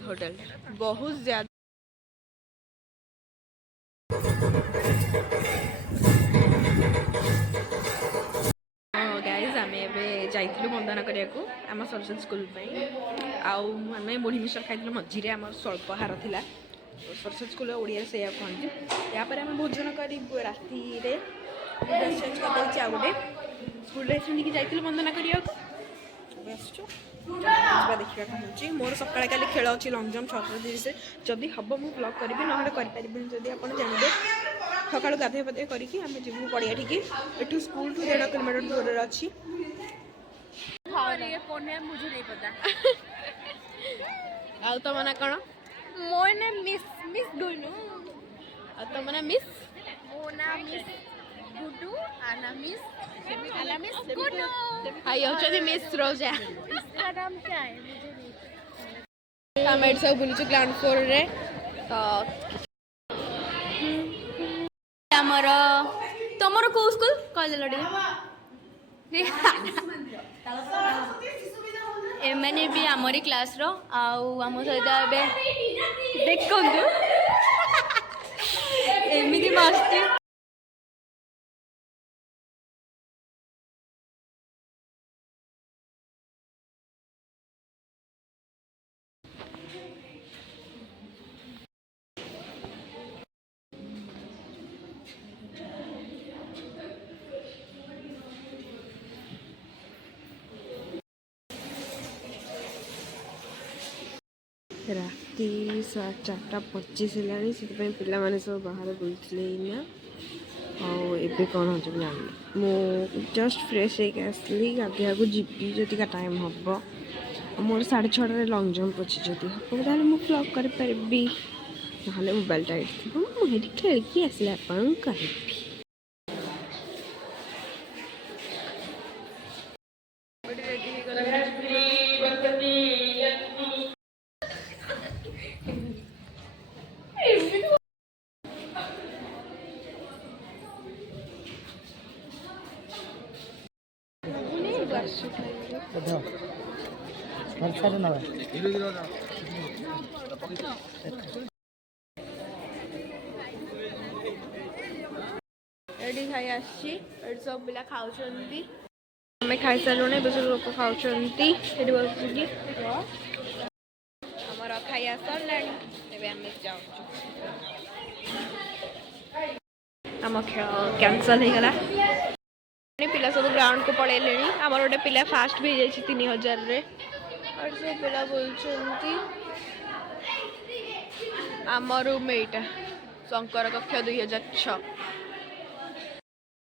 Hotel बहुत ज्यादा guys आम एवं बंदना करने आम सरस्वती स्कूल आम मुढ़ी मिक्सचर खाई मझे आम स्वल्पहार था सरस्वती स्कूल ओडिया से कहती यापर आम भोजन कर राति चेंज कर गोटे स्कूल ड्रेस पिंधिकी जाइए बंदना करने देखा हूँ मोर सकाଳେ काली खेल अच्छी लंग जंप 6:30 जदि हम मुझे ब्लॉग करी ना करें जदि आप जानते सका गाधे पाधे करके आम जीवु पड़िया ठीक एठू स्कूल टू 1.5 किलोमीटर दूर अच्छी मुझे नहीं पता आउ तुम ना कौन मो ना मिस मिस गुनू तुम ना मिस मो ना मिस गुडू आना मिस गुनू हाय होचदी मिस रोजा इसका नाम क्या है मुझे नहीं हम एड सब बुलुछु ग्राउंड फ्लोर रे तो हमर तमरो को स्कूल कॉलेज लड़ी एमने भी आमरी क्लास रो आउ आम सहित एबे देखंतु एमिति मस्ती राति 4:25 है से पे सब बाहर बुलते आबे कौन हो जान मु जस्ट फ्रेश होसली गाधिया को जीवी जदि का टाइम हम मोर 6:30 लंग जंप अच्छी जदि हम मुझे ब्लॉग करी ना मोबाइल टाइट थी मुझे खेल आसले आपन कहि एडी खाई आसी सब पिला खाऊँ आम खाई सारूँ बस लोक खाऊँ बसिकी आमर खाइया सरला आम खेल कैंसल हो गला पिला सब ग्राउंड को पड़े आमर गोटे पिला फास्ट भी जाइए 3000 रे और सब पिला बोलते आम रूम एटा शंकर कक्ष 2006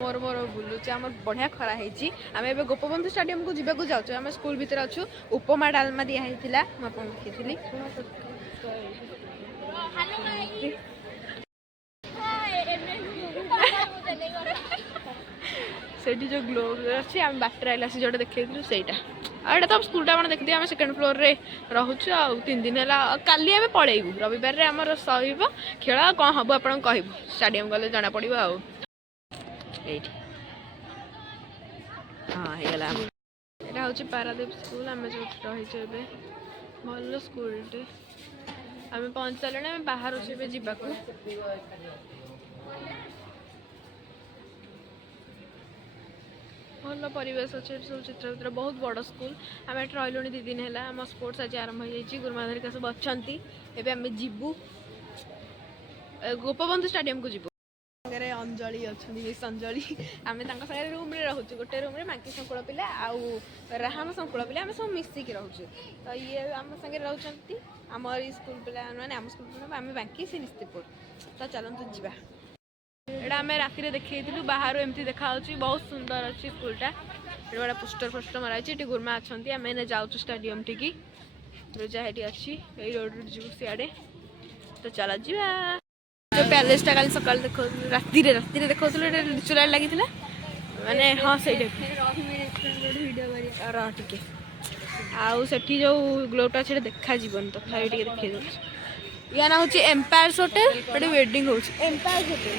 मोर मोर बुलूचे आम बढ़िया खरा है आम ए गोपबंधु स्टेडियम को जावाक जाऊँ आम स्कूल भितर अच्छु उपमा डालमा दिखाई देखी से जो ग्लो अच्छी आम बाटर आइला से जोटा देखी सहीटा आटा तो स्कूलटा आप देखते आम सेकेंड फ्लोर रे रोचु आ 3 दिन है काली आम पलैबू रविवार आम सर खेल कौन हम आप कहूँ स्टेडियम गले जना पड़ो आ हाँ होगा यहाँ हूँ पारादीप स्कूल आम जो रही भल स्कूलटे आम पहुँच सारे आम बाहर जावाक भल परिवेश अच्छे सब चित्र बहुत बड़ स्कूल आम ये रही 2 दिन है आम स्पोर्ट्स आज आरंभ हो गुरुमाधरिका सब अच्छा एवं आम जीवु गोपबंधु स्टेडियम को जीवु अंजलि अच्छा मिस अंजलि आम सागे रूम रे रोचे गोटे रूम रे मांकी संकुल पिला आउ राहाम संकुल पिला आम सब मिसिकी रोचे तो ये आम सागे रोचंती आम स्कूल पिला माने आम स्कूल पिला आम बांकी से निस्तीपुर तो चलतु जा एटा आम राति देखी बाहर एमती देखा बहुत सुंदर अच्छी स्कूलटा ये बड़ा पोस्टर फोस्टर मराई गुरुमा अच्छा आम जाऊँ स्टेडियम टी रोजा ये अच्छी यही रोड जीव सियाड़े तो चल जा जो पैलेसटा कल सका देख राति देखा चुरा लगी माने हाँ से टे आउ से जो ग्लोटा से देखा जीवन तो खाई देखी या ना हूँ एम्पायर्स होटेल ये वेडिंग हो एम्पायर्स होटेल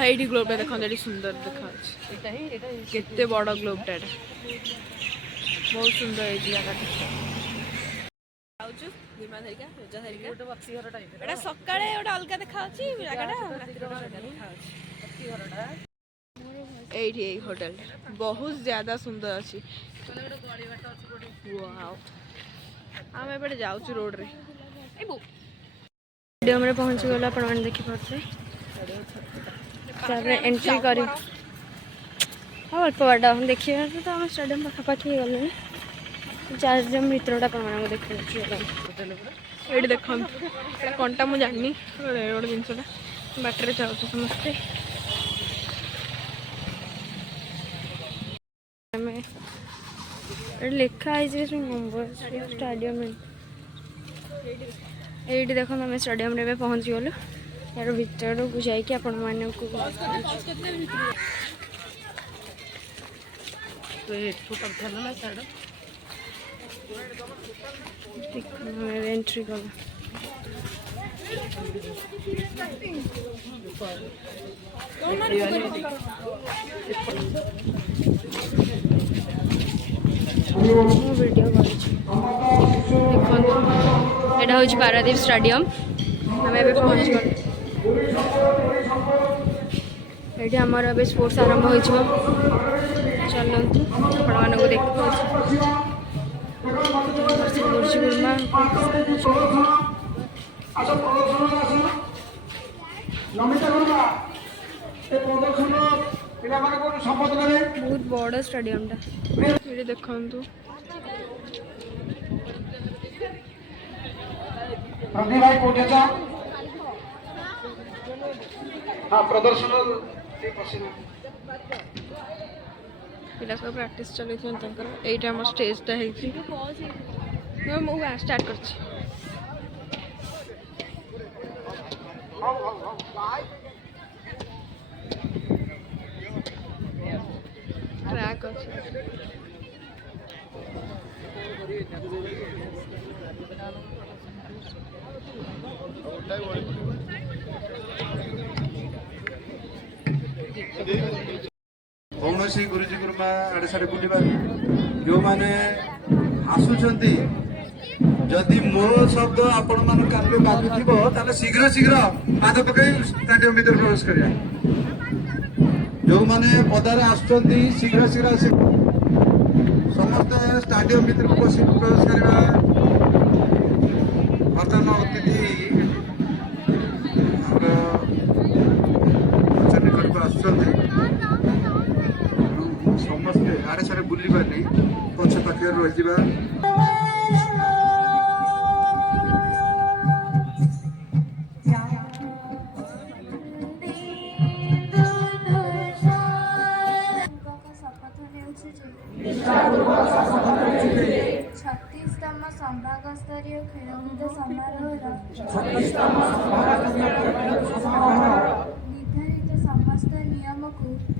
ये ग्लोबटा देखते सुंदर देखा केते बड़ ग्लोबटा बहुत सुंदर है जगह जाऊँ विमान धरिका रोजा धरिका एटा सकाळे गोटे अलग देखा जगह एठी एई होटल बहुत ज्यादा सुंदर अच्छी आम एपटे जाऊँ रोड रे स्टेडियम रे पहुंची गला आपण माने देखि पाछे तापर एंट्री करी हाँ अल्प बाट देखिए तो आम स्टेडियम पाखापाखि गले चार जन मित्रटा आपण माने देखि ये देखो कंटा मुझे जानी गोटे जिनसा बाटर जाऊँ समस्ते लिखा है स्टेडियम ये देखो आम स्टेडियम रे पहुँची गलु यार भर को जाकि आपण मानक एंट्री कला वीडियो एटा हूँ पारादीप स्टेडियम आम ए पहुँच गल ये आमर ए स्पोर्ट्स आरंभ हो चलती आपण मानक देख बहुत बड़ स्टेडियम ये देखु प्रदर्शन पिला सब प्रैक्टिस चलती यहीटा आम स्टेजटा स्टार्ट कर ट्रैक अच्छे कौन सी गुरुजी गुरुमा आड़े साड़े बुलवार जो मैंने आसुंच जदि मो शब्द आपण मान कान बाजुव शीघ्र शीघ्र पाद पकड़ स्टेडियम भर प्रवेश करिया जो मैंने पदार आसुंच शीघ्र शीघ्र समस्त स्टेडियम भर प्रवेश करवा बर्तमान अतिथि निकट को आसुंच समस्ते आड़े साड़े बुलवार नहीं पक्ष पाखे रही छत्तीसतम संभाग स्तरीय खेलकूद समारोह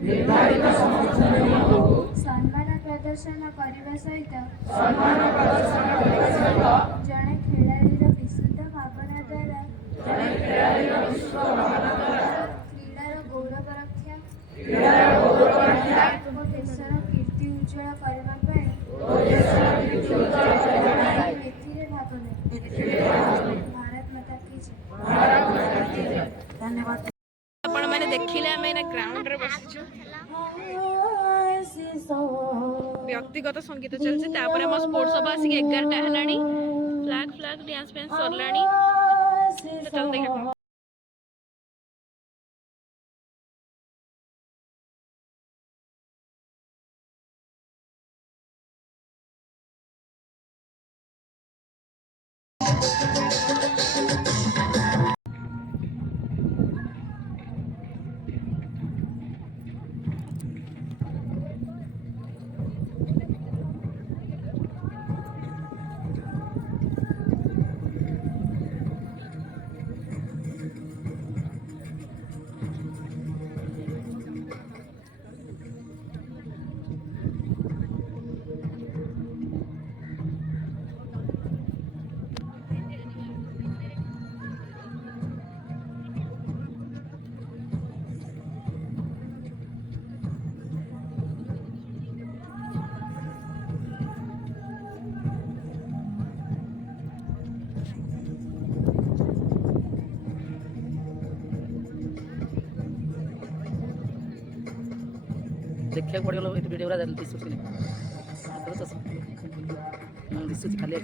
निर्धारित समस्त नियम को सम्मान प्रदर्शन करने सहित जड़े खेलाड़ीर विशुद्ध भावना द्वारा क्रीडार गौरव रक्षा और देशर कीर्ति उज्ज्वल करने भारत माता की जय। धन्यवाद। आपण मैंने देखिले आम ग्राउंड रे बसिछु व्यक्तिगत संगीत चलছে তারপরে हम स्पोर्ट्स सब आसिक 11टा हेलानी फ्लैग फ्लैग डांस पेंस सरलानी चल देखा ଦେଖିବାକୁ ପଡ଼ିଗଲା ଏଠି ଭିଡ଼ିଓ ଗୁଡ଼ା ଦିଶୁଛି କି ଦିଶୁଛି ଖାଲି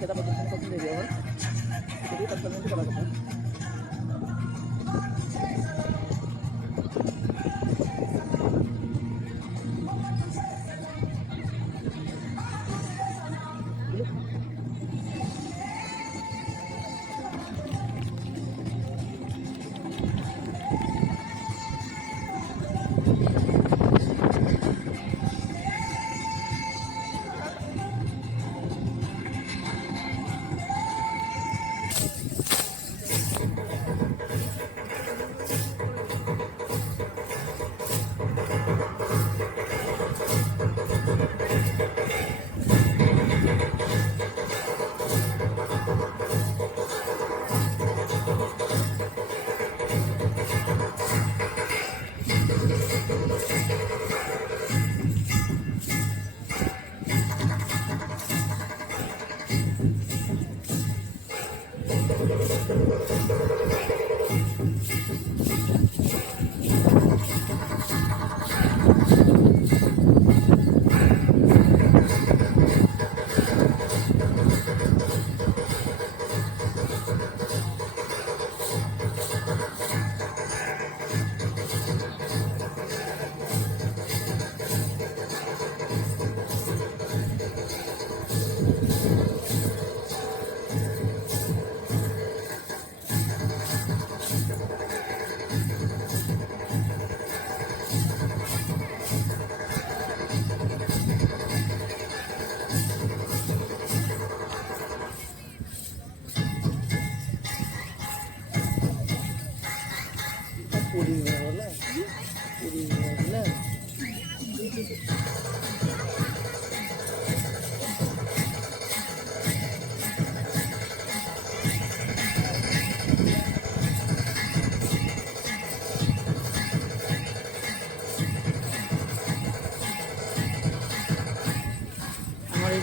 kita bagian kopi dari awal jadi teman-teman kita lakukan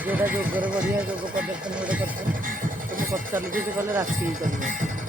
जोड़ा जोगर बढ़िया जोग प्रदर्शन गोटे करते तो मुझे पचारि कले राशि कर